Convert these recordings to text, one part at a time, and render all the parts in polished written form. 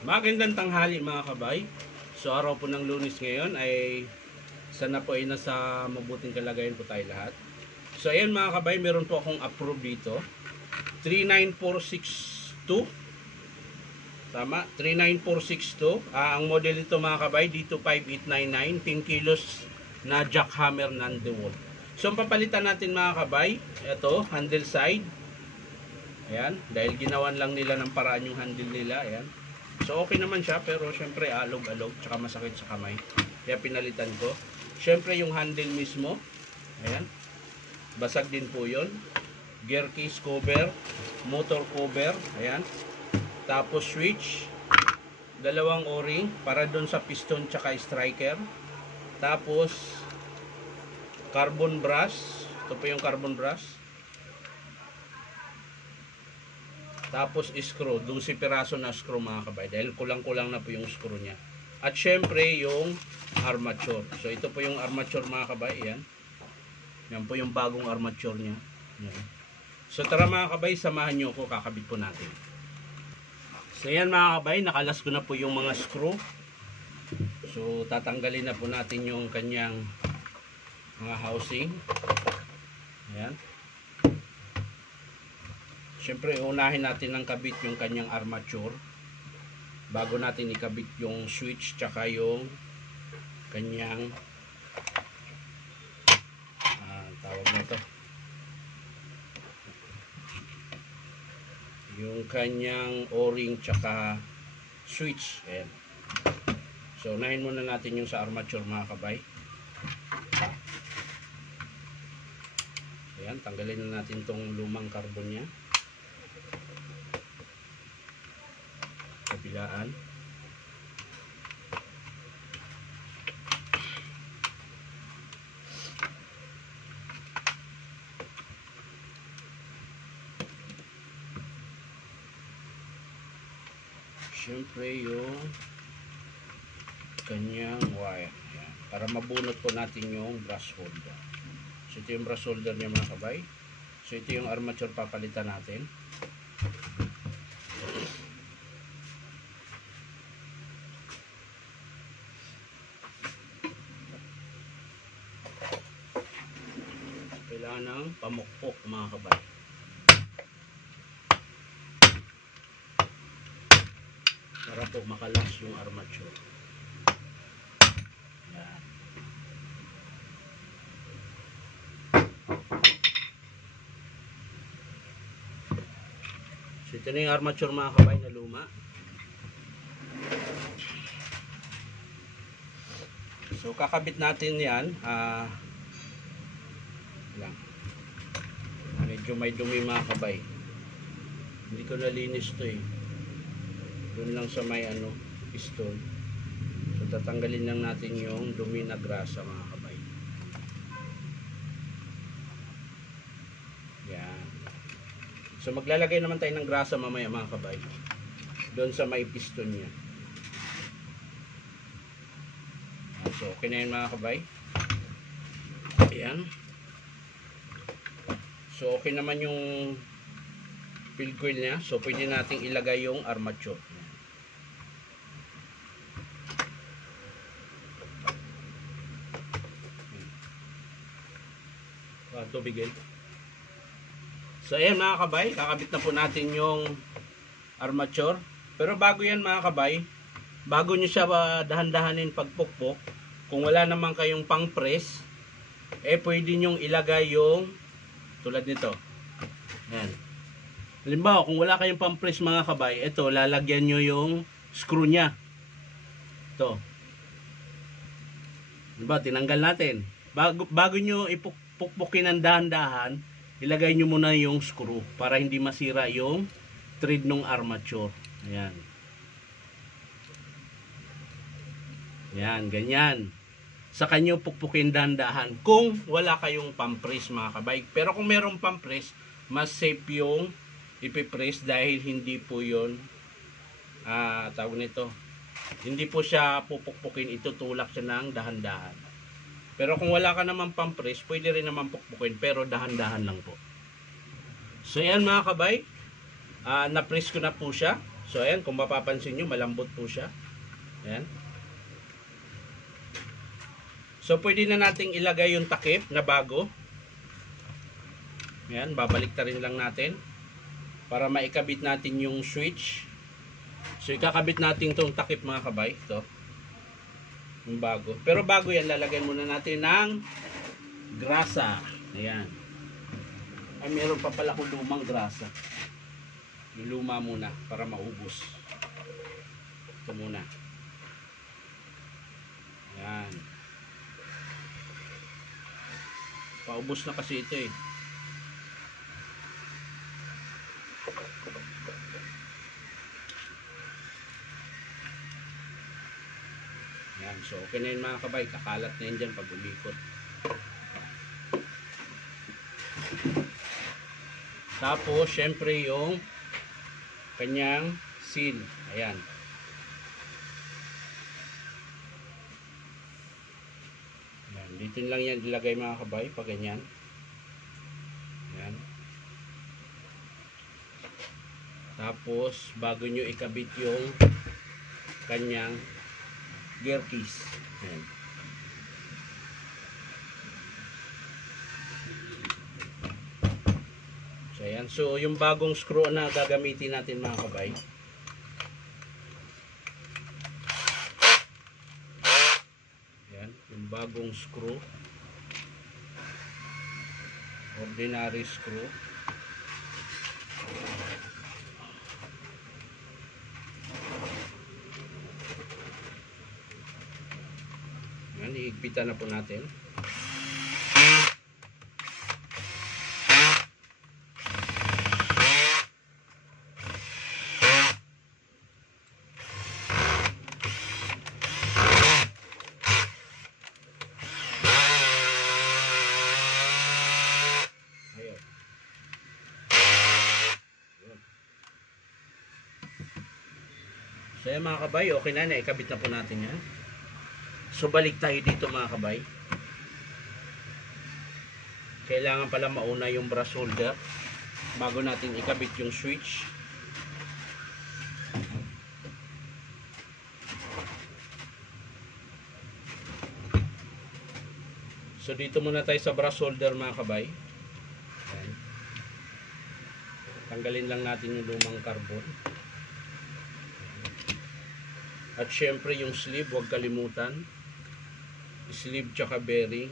Magandang tanghali mga kabay. So araw po ng Lunes ngayon ay sana po ay nasa mabuting kalagayan po tayo lahat. So ayan mga kabay, meron po akong approve dito. 39462. Tama, 39462. Ang model nito mga kabay, dito 5899, 10 kilos na jackhammer non-DeWalt. So ang papalitan natin mga kabay, ito, handle side. Ayan, dahil ginawan lang nila ng paraan yung handle nila, ayan. So okay naman siya, pero syempre alog-alog tsaka masakit sa kamay. Kaya pinalitan ko. Syempre yung handle mismo, ayan, basag din po yun. Gear case cover, motor cover, ayan. Tapos switch, dalawang o-ring para doon sa piston tsaka striker. Tapos carbon brass, ito po yung carbon brass. Tapos screw, 12 piraso na screw mga kabay, dahil kulang-kulang na po yung screw niya. At syempre yung armature. So ito po yung armature mga kabay, yan. Yan po yung bagong armature niya. Yan. So tara mga kabay, samahan nyo ako, kakabit po natin. So yan mga kabay, nakalas ko na po yung mga screw. So tatanggalin na po natin yung kanyang mga housing. Ayan. Siyempre, unahin natin ng kabit yung kanyang armature bago natin ikabit yung switch tsaka yung kanyang tawag na to, yung kanyang o-ring tsaka switch. Ayan. So, unahin muna natin yung sa armature mga kabay. Ayan, tanggalin na natin tong lumang carbon nya. Kabilaan. Siyempre yung kanyang wire. Ayan. Para mabunot po natin yung brush holder. So ito yung brush holder niya mga kabay. So ito yung armature papalitan natin. Kailangan ng pamukpok mga kabay. Para po makalas yung armature. Yan. So ito na yung armature mga kabay na luma. So kakabit natin yan. Lang. Medyo may dumi mga kabay. Hindi ko nalinis to eh. Doon lang sa may piston. So tatanggalin lang natin yung dumi na grasa mga kabay. Yan. So maglalagay naman tayo ng grasa mamaya mga kabay. Doon sa may piston niya. So okay na yun mga kabay. Ayan. So okay naman yung field coil niya. So pwede nating ilagay yung armature. Tubigin. So ayan mga kabay, kakabit na po natin yung armature. Pero bago yan mga kabay, bago nyo siya dahan-dahanin pagpukpok, kung wala naman kayong pang press, pwede nyong ilagay yung tulad nito. Ayan. Halimbawa, kung wala kayong pang press mga kabay, ito, lalagyan nyo yung screw nya. Ito. Halimbawa, tinanggal natin. Bago nyo ipukpukin ng dahan-dahan, ilagay nyo muna yung screw para hindi masira yung thread ng armature. Ayan. Ayan, ganyan. Saka nyo pukpukin dahan-dahan kung wala kayong pampress mga kabay. Pero kung merong pampress, mas safe yung ipipress dahil hindi po yun tawag nito, hindi po siya pupukpukin, itutulak siya ng dahan-dahan. Pero kung wala ka naman pampress, pwede rin naman pukpukin, pero dahan-dahan lang po. So yan mga kabay, na-press ko na po siya. So ayan, kung mapapansin nyo, malambot po siya. Ayan. So pwede na nating ilagay yung takip na bago. Ayan, babalik ta rin lang natin para maikabit natin yung switch. So ikakabit natin tong takip mga kabay. Ito. Yung bago. Pero bago yan, lalagyan muna natin ng grasa. Ayan. Ay, meron pa pala kung lumang grasa. Yung luma muna para maubos. Ito muna. Ayan. Paubos na kasi ito eh. Ayan. So okay na yun mga kabay. Kakalat na yun dyan pag umikot. Tapos syempre yung kanyang seal. Ayan. Ayan. Dito lang yan ilagay mga kabay. Pag ganyan. Ayan. Tapos bago nyo ikabit yung kanyang gear keys. Ayan. So ayan. So yung bagong screw na gagamitin natin mga kabay. Ayan. Yung bagong screw. Ordinary screw. Ayan. Iigpitan na po natin. So yan mga kabay, okay na, ikabit na po natin yan. So balik tayo dito mga kabay. Kailangan pala mauna yung brass holder bago natin ikabit yung switch. So dito muna tayo sa brass holder mga kabay. Ayan. Tanggalin lang natin yung lumang carbon. At syempre yung sleeve, huwag kalimutan. Sleeve tsaka bearing.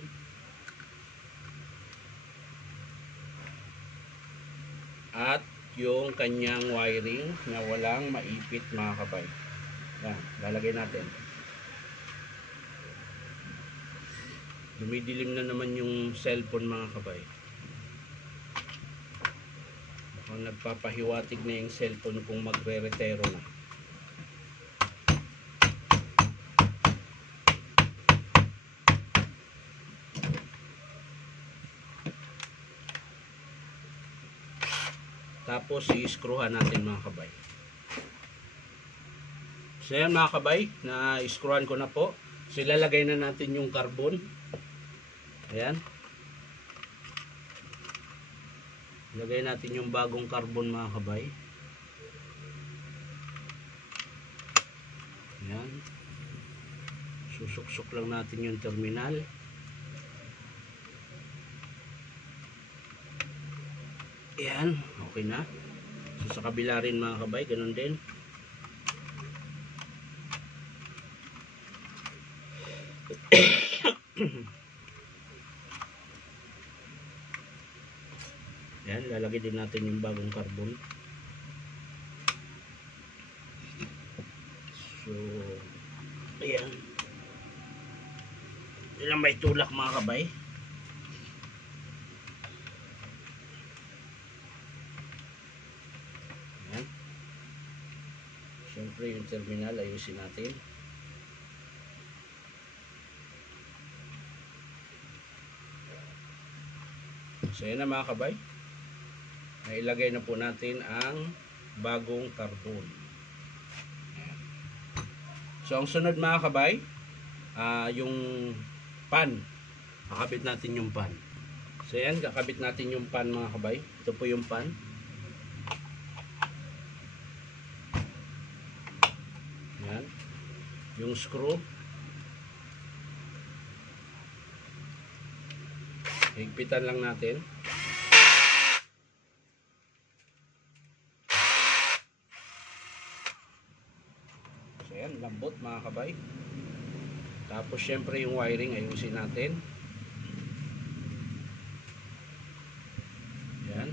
At yung kanyang wiring na walang maipit mga kabay. Yan, lalagay natin. Dumidilim na naman yung cellphone mga kabay. Baka nagpapahiwatig na yung cellphone kung magre-retero na. Tapos i-screwhan natin mga kabay. So yan mga kabay, na i-screwan ko na po. So ilalagay na natin yung carbon. Ayan. Ilagay natin yung bagong carbon mga kabay. Ayan. Susuksok lang natin yung terminal. Ayan, okay na. So sa kabila rin mga kabay, ganun din. Ayan, lalagay din natin yung bagong carbon. So, ayan. Ilang may tulak mga kabay. Siyempre yung terminal ayusin natin. So yan na mga kabay. Nailagay na po natin ang bagong carbon. So ang sunod mga kabay, yung pan. Kakabit natin yung pan. So yan, kakabit natin yung pan mga kabay. Ito po yung pan. yung screw. Higpitan lang natin. So yan, lambot mga kabay. Tapos syempre yung wiring ayusin natin. Yan.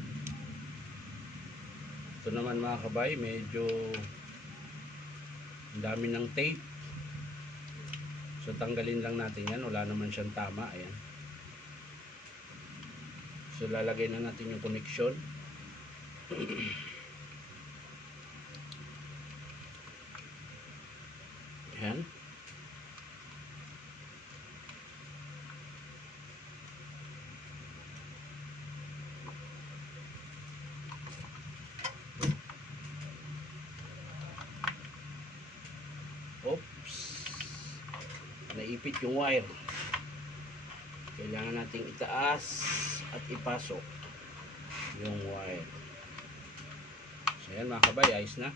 Ito naman mga kabay, medyo ang dami ng tape. So tanggalin lang natin yan, wala naman siyang tama. Ayan. So lalagay na natin yung connection. Ayan. Oops. Naipit yung wire. Kailangan nating itaas at ipasok yung wire. So yan mga kabay, ayos na.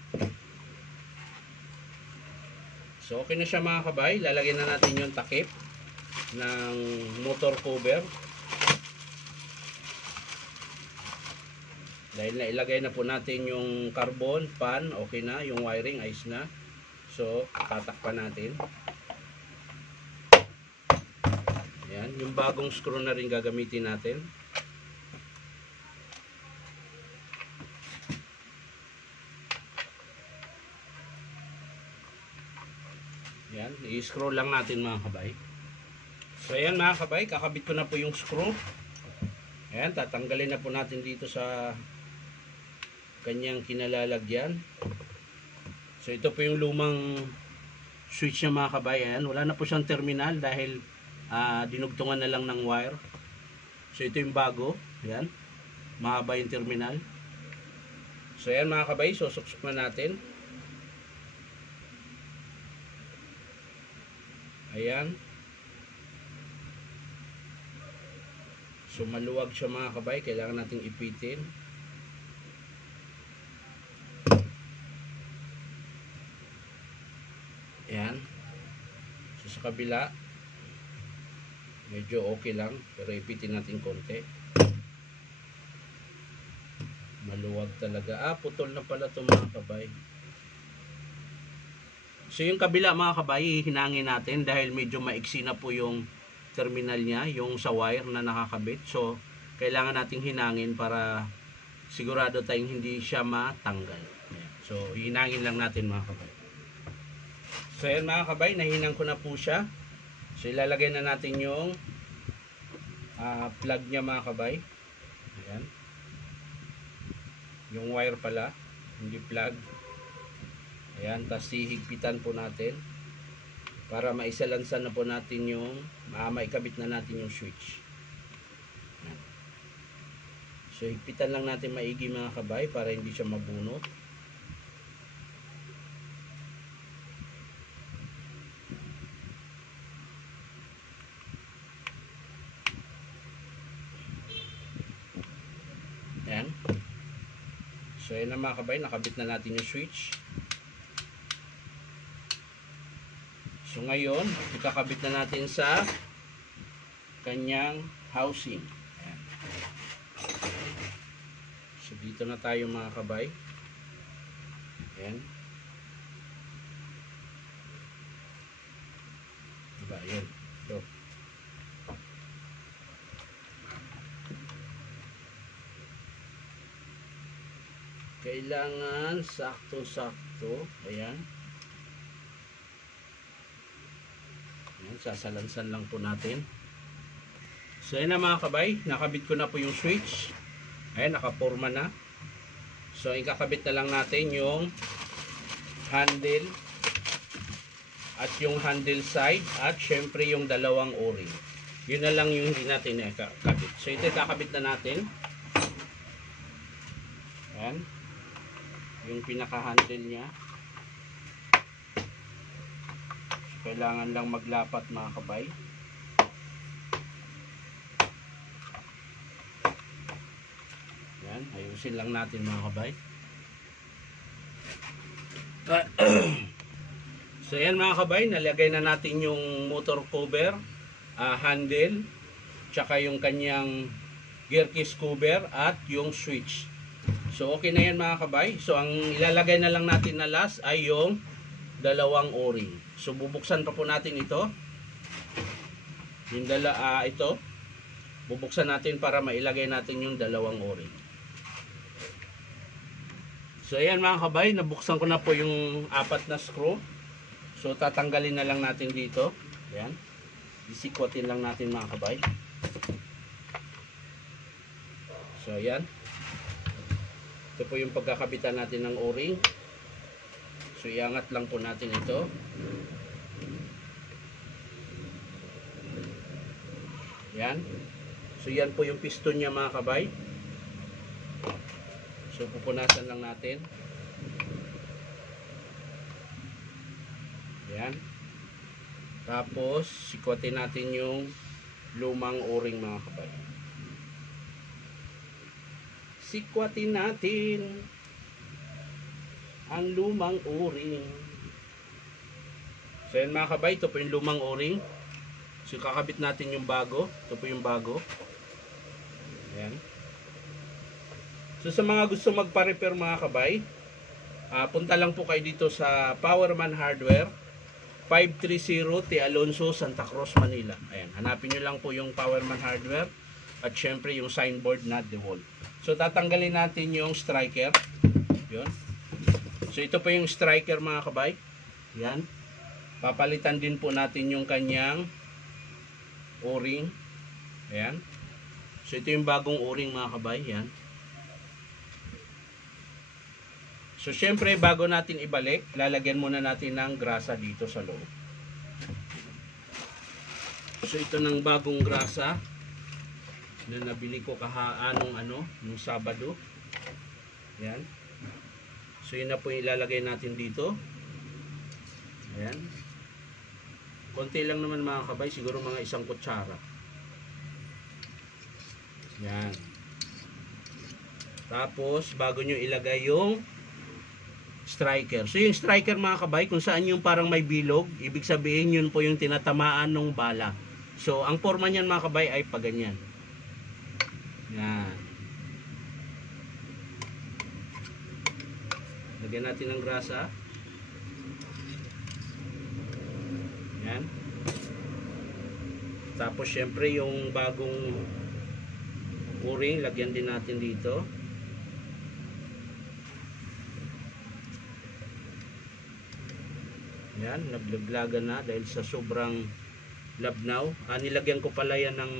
So okay na siya mga kabay. Lalagyan na natin yung takip ng motor cover. Dahil nailagay na po natin yung carbon, pan, okay na. Yung wiring, ayos na. So tatakpan natin. Yan, yung bagong screw na rin gagamitin natin. Yan, i-screw lang natin mga kabay. So ayan mga kabay, kakabit ko na po yung screw. Ayan, tatanggalin na po natin dito sa kanyang kinalalagyan. So ito po yung lumang switch niya mga kabay. Ayan, wala na po siyang terminal dahil dinugtungan na lang ng wire. So ito yung bago. Ayan, mahaba yung terminal. So ayan mga kabay, susuksok na natin. Ayan. So maluwag siya mga kabay, kailangan nating ipitin. Ayan. So sa kabila medyo okay lang, pero ipitin natin konti. Maluwag talaga. Putol na pala ito mga kabay. So yung kabila mga kabay, hinangin natin dahil medyo maiksi na po yung terminal niya, yung sa wire na nakakabit. So kailangan nating hinangin para sigurado tayong hindi siya matanggal. So hinangin lang natin mga kabay. So yan mga kabay, nahinang ko na po siya. So ilalagay na natin yung plug niya mga kabay. Ayan. Yung wire pala, hindi plug. Ayan, tapos hihigpitan po natin para maisalansan na po natin yung maikabit na natin yung switch. Ayan. So higpitan lang natin maigi mga kabay para hindi siya mabunot. Ayan. So ayan na mga kabay, nakabit na natin yung switch. So ngayon, ikakabit na natin sa kanyang housing. Ayan. So dito na tayo mga kabay. Ayan. Diba, ayan. So, kailangan sakto-sakto. Ayan. Sasalansan lang po natin. So ayan na mga kabay, nakabit ko na po yung switch. Ayan, nakaporma na. So ikakabit na lang natin yung handle at yung handle side at syempre yung dalawang o-ring. Yun na lang yung hindi natin ikakabit. So ito ikakabit na natin. Ayan, yung pinaka handle nya. Kailangan lang maglapat mga kabay. Yan, ayusin lang natin mga kabay. So ayan mga kabay, nalagay na natin yung motor cover, handle, tsaka yung kanyang gear case cover at yung switch. So okay na yan mga kabay. So ang ilalagay na lang natin na last ay yung dalawang o-ring. So bubuksan pa po natin ito. Yung ito. Bubuksan natin para mailagay natin yung dalawang o-ring. So ayan mga kabay, nabuksan ko na po yung 4 na screw. So tatanggalin na lang natin dito. Ayan. Isikwatin lang natin mga kabay. So ayan. Ito po yung pagkakabitan natin ng o-ring. So iangat lang po natin ito. Ayan. So yan po yung piston niya mga kabay. So pupunasan lang natin. Ayan. Tapos sikwatin natin yung lumang o-ring mga kabay. Sikwatin natin ang lumang o-ring. So yan mga kabay, ito po yung lumang o-ring. So kakabit natin yung bago. Ito po yung bago. Ayan. So sa mga gusto magpa-repair mga kabay, punta lang po kayo dito sa Powerman Hardware, 530 T. Alonso, Santa Cruz, Manila. Ayan, hanapin nyo lang po yung Powerman Hardware at syempre yung signboard na DeWalt. So tatanggalin natin yung striker. Yun. So ito po yung striker mga kabay. Yan. Papalitan din po natin yung kanyang o-ring. Ayan. So ito yung bagong o-ring mga kabay. Yan. So syempre bago natin ibalik, lalagyan muna natin ng grasa dito sa loob. So ito ng bagong grasa na nabili ko nung Sabado. Ayan. So yun na po yung ilalagay natin dito. Ayan. Konti lang naman mga kabay, siguro mga 1 kutsara. Ayan. Tapos bago nyo ilagay yung striker. So yung striker mga kabay, kung saan yung parang may bilog, ibig sabihin yun po yung tinatamaan ng bala. So ang forma niyan mga kabay ay paganyan. Yan. Lagyan natin ng grasa. Yan. Tapos syempre yung bagong o-ring, lagyan din natin dito. Yan, naglaglagan na dahil sa sobrang labnaw. Nilagyan ko pala yan ng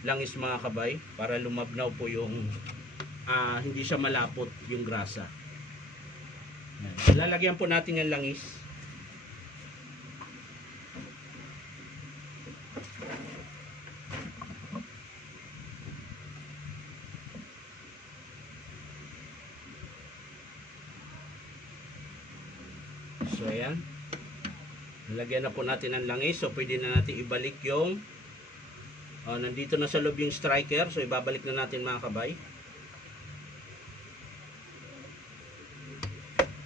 langis mga kabay para lumabnaw po yung hindi siya malapot yung grasa. Yan. Lalagyan po natin yung langis. So ayan, nalagyan na po natin ng langis. So pwede na natin ibalik yung nandito na sa loob yung striker. So ibabalik na natin mga kabay.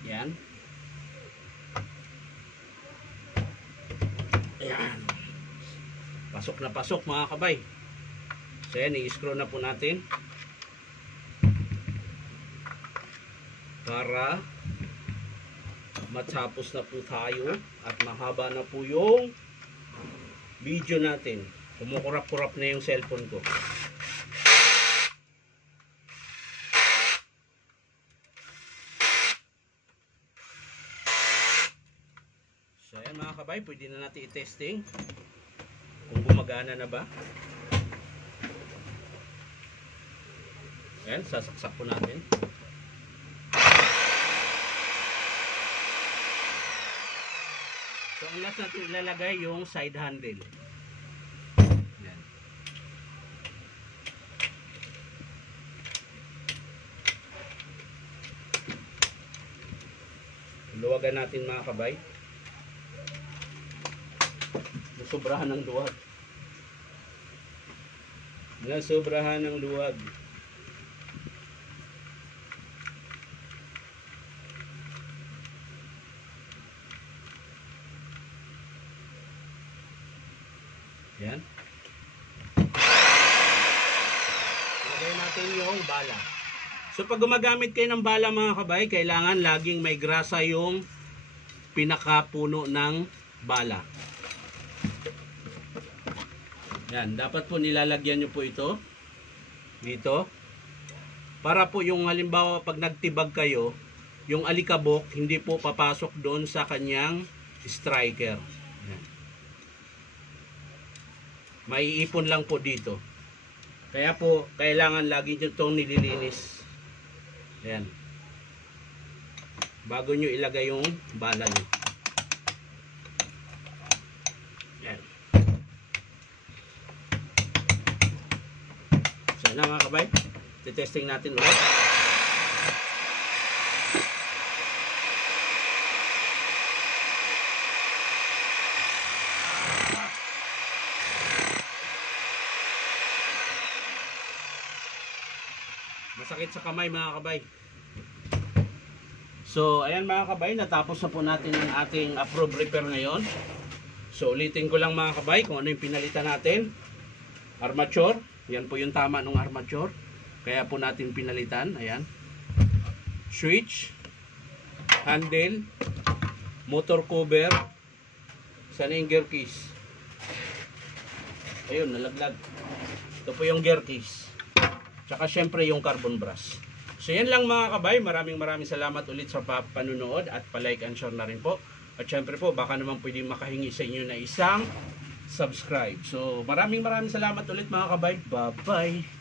Yan. Ayan. Pasok na pasok mga kabay. So yan, i-screw na po natin para matapos na po tayo at mahaba na po yung video natin. Kumukurap-kurap na yung cellphone ko. So ayan mga kabay, pwede na natin i-testing kung gumagana na ba. Ayan, sasaksak po natin. So ang last natin ilalagay yung side handle. Yan. Luwagan natin mga kabay. Nasubrahan ng luwag. Nasubrahan ng luwag. Yan. Lagay natin yung bala. So pag gumagamit kayo ng bala mga kabay, kailangan laging may grasa yung pinakapuno ng bala. Yan, dapat po nilalagyan nyo po ito dito para po yung halimbawa pag nagtibag kayo, yung alikabok hindi po papasok doon sa kanyang striker. Yan. Maiipon lang po dito. Kaya po kailangan lagi nyo itong nililinis. Yan. Bago nyo ilagay yung bala nyo. Yan. So na mga kabay, testing natin ulit. Masakit sa kamay mga kabay. So ayan mga kabay, natapos na po natin yung ating approved repair ngayon. So ulitin ko lang mga kabay kung ano yung pinalitan natin. Armature, yan po yung tama ng armature. Kaya po natin pinalitan, ayan. Switch, handle, motor cover, sana yung gear keys. Ayun, nalaglag. Ito po yung gear keys. Tsaka syempre yung carbon brush. So yan lang mga kabay, maraming salamat ulit sa panunood at palike and share na rin po. At syempre po, baka naman pwede makahingi sa inyo na isang subscribe. So maraming salamat ulit mga kabay. Bye bye!